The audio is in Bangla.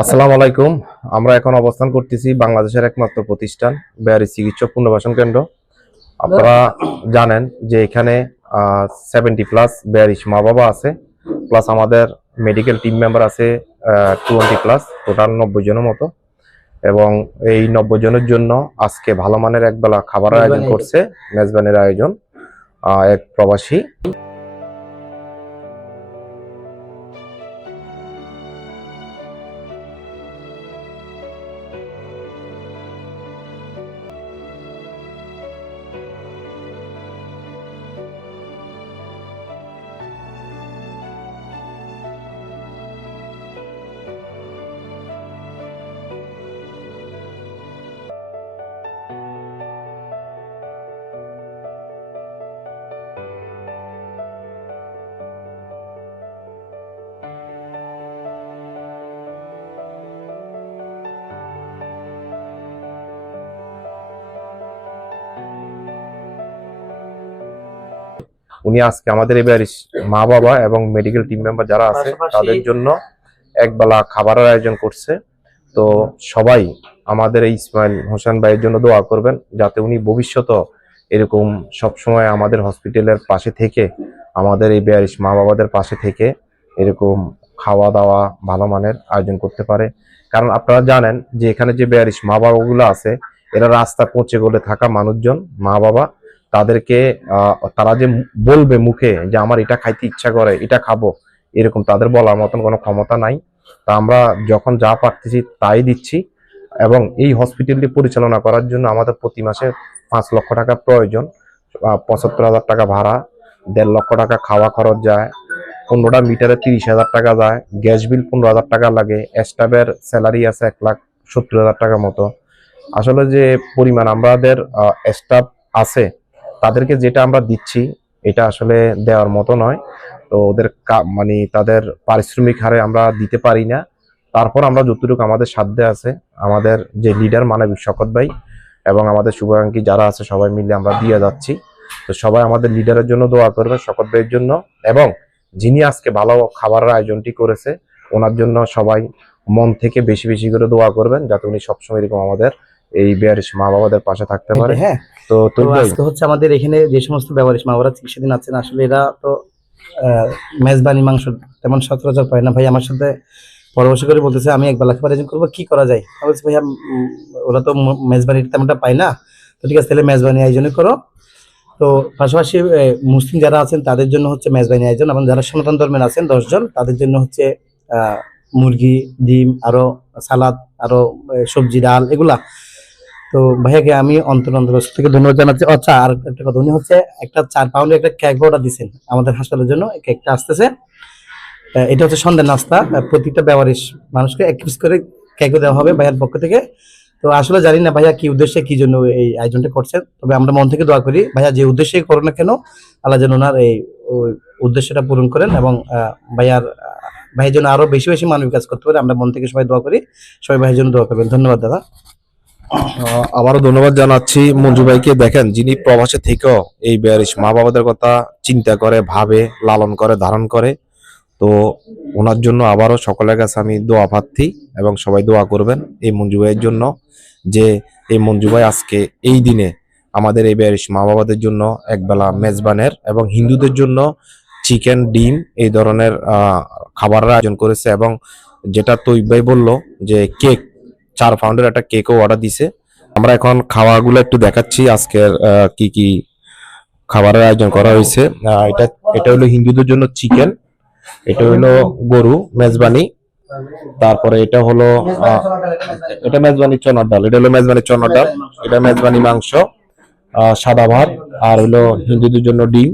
আসসালামু আলাইকুম। আমরা এখন অবস্থান করতেছি বাংলাদেশের একমাত্র প্রতিষ্ঠান বেয়ারি চিকিৎসক পুনর্বাসন কেন্দ্র। আপনারা জানেন যে এখানে 70+ বেয়ারিশ মা বাবা আছে, প্লাস আমাদের মেডিকেল টিম মেম্বার আছে 20+, টোটাল 90 জনের মতো। এবং এই 90 জনের জন্য আজকে ভালো মানের একবেলা খাবারের আয়োজন করছে, মেজবানের আয়োজন এক প্রবাসী। উনি আজকে আমাদের এবার মা বাবা এবং মেডিকেল টিম মেম্বার যারা আছে তাদের জন্য একবেলা খাবারের আয়োজন করছে। তো সবাই আমাদের এই ইসমাইল হোসেন ভাইয়ের জন্য দোয়া করবেন, যাতে উনি ভবিষ্যতে এরকম সবসময় আমাদের হসপিটালের পাশে থেকে, আমাদের এই বেয়ারিশ মা বাবাদের পাশে থেকে এরকম খাওয়া দাওয়া ভালো মানের আয়োজন করতে পারে। কারণ আপনারা জানেন যে এখানে যে বেয়ারিশ মা বাবাগুলো আছে, এরা রাস্তা পৌঁছে গেলে থাকা মানুষজন, মা বাবা, তাদেরকে তারা যে বলবে মুখে যে আমার এটা খাইতে ইচ্ছা করে, এটা খাবো, এরকম তাদের বলার মতন কোনো ক্ষমতা নাই। তা আমরা যখন যা পারতেছি তাই দিচ্ছি। এবং এই হসপিটালটি পরিচালনা করার জন্য আমাদের প্রতি মাসে 5 লক্ষ টাকা প্রয়োজন, 75,000 টাকা ভাড়া, 1.5 লক্ষ টাকা খাওয়া খরচ যায়, 15টা মিটারে 30,000 টাকা যায়, গ্যাস বিল 15,000 টাকা লাগে, স্টাফের স্যালারি আছে 1,70,000 টাকা মতো। আসলে যে পরিমাণ আমাদের স্টাফ আছে, তাদেরকে যেটা আমরা দিচ্ছি এটা আসলে দেওয়ার মতো নয়। তো ওদের মানে তাদের পারিশ্রমিক হারে আমরা দিতে পারি না। তারপর আমরা যতটুকু আমাদের সাধ্যে আছে, আমাদের যে লিডার মানবিক শকত ভাই এবং আমাদের শুভাকাঙ্ক্ষী যারা আছে সবাই মিলে আমরা দিয়ে যাচ্ছি। তো সবাই আমাদের লিডারের জন্য দোয়া করবে, শকত ভাইয়ের জন্য, এবং যিনি আজকে ভালো খাবারের আয়োজনটি করেছে ওনার জন্য সবাই মন থেকে বেশি বেশি করে দোয়া করবেন, যাতে উনি সবসময় এরকম আমাদের এই বেয়ারিশ মা বাবাদের পাশে থাকতে পারে। হ্যাঁ, তো আজকে হচ্ছে আমাদের এখানে যে সমস্ত বেয়ারিশ মা বাবারা চিকিৎসাধীন আছেন, আসলে এরা তো মেজবানি মাংস তেমন সচরাচর পায় না। ভাই আমার সাথে পরামর্শ করে বলতেছে আমি একবেলা খাবার আয়োজন করবো, কি করা যায়? আমি বলছি ভাইয়া ওরা তো মেজবানি তেমনটা পায় না, তো ঠিক আছে তাহলে মেজবানি আয়োজনই করো। তো পাশাপাশি মুসলিম যারা আছেন তাদের জন্য হচ্ছে মেজবানি আয়োজন, এবং যারা সনাতন ধর্মের আছেন 10 জন, তাদের জন্য হচ্ছে মুরগি, ডিম, আরো সালাদ, আরো সবজি, ডাল, এগুলা। তো ভাইয়াকে আমি অন্তর থেকে ধন্যবাদ জানাচ্ছি। আচ্ছা, আর একটা কথা, উনি হচ্ছে একটা 4 পাউন্ডের একটা কেক অর্ডার দিচ্ছেন আমাদের হাসপাতালের জন্য। কেকটা আসতেছে, এটা হচ্ছে সন্ধ্যার নাস্তা। প্রতিটা বেয়ারিশ মানুষকে 1 পিস করে কেকও দেওয়া হবে ভাইয়ার পক্ষ থেকে। তো আসলে জানি না ভাইয়া কি উদ্দেশ্যে, কি জন্য এই আয়োজনটা করছেন, তবে আমরা মন থেকে দোয়া করি ভাইয়া যে উদ্দেশ্যে করো না কেন, আল্লাহ যেন ওনার এই উদ্দেশ্যটা পূরণ করেন, এবং ভাইয়ের জন্য আরো বেশি বেশি মানবিক কাজ করতে পারে। আমরা মন থেকে সবাই দোয়া করি, সবাই ভাইয়ের জন্য দোয়া করবেন। ধন্যবাদ দাদা। আবারও ধন্যবাদ জানাচ্ছি মঞ্জু ভাইকে। দেখেন, যিনি প্রবাসে থেকেও এই বেয়ারিশ মা বাবাদের কথা চিন্তা করে, ভাবে, লালন করে, ধারণ করে। তো ওনার জন্য আবারও সকলের কাছে আমি দোয়া প্রার্থী, এবং সবাই দোয়া করবেন এই মঞ্জু ভাইয়ের জন্য, যে এই মঞ্জু ভাই আজকে এই দিনে আমাদের এই বেয়ারিশ মা বাবাদের জন্য একবেলা মেজবানের এবং হিন্দুদের জন্য চিকেন, ডিম, এই ধরনের খাবারের আয়োজন করেছে। এবং যেটা তৈব ভাই বললো যে কেক, 4 পাউন্ডের একটা কেকও অর্ডার দিছে। আমরা এখন খাওয়াগুলো একটু দেখাচ্ছি, আজকের কি কি খাবারের আয়োজন করা হয়েছে। এটা এটা হলো হিন্দুদের জন্য চিকেন, এটা হলো গরু মেজবানি, তারপরে এটা হলো এটা মেজবানি চনার ডাল, এটা হলো মেজবানি চনার ডাল, এটা মেজবানি মাংস, সাদা ভাত, আর হলো হিন্দুদের জন্য ডিম।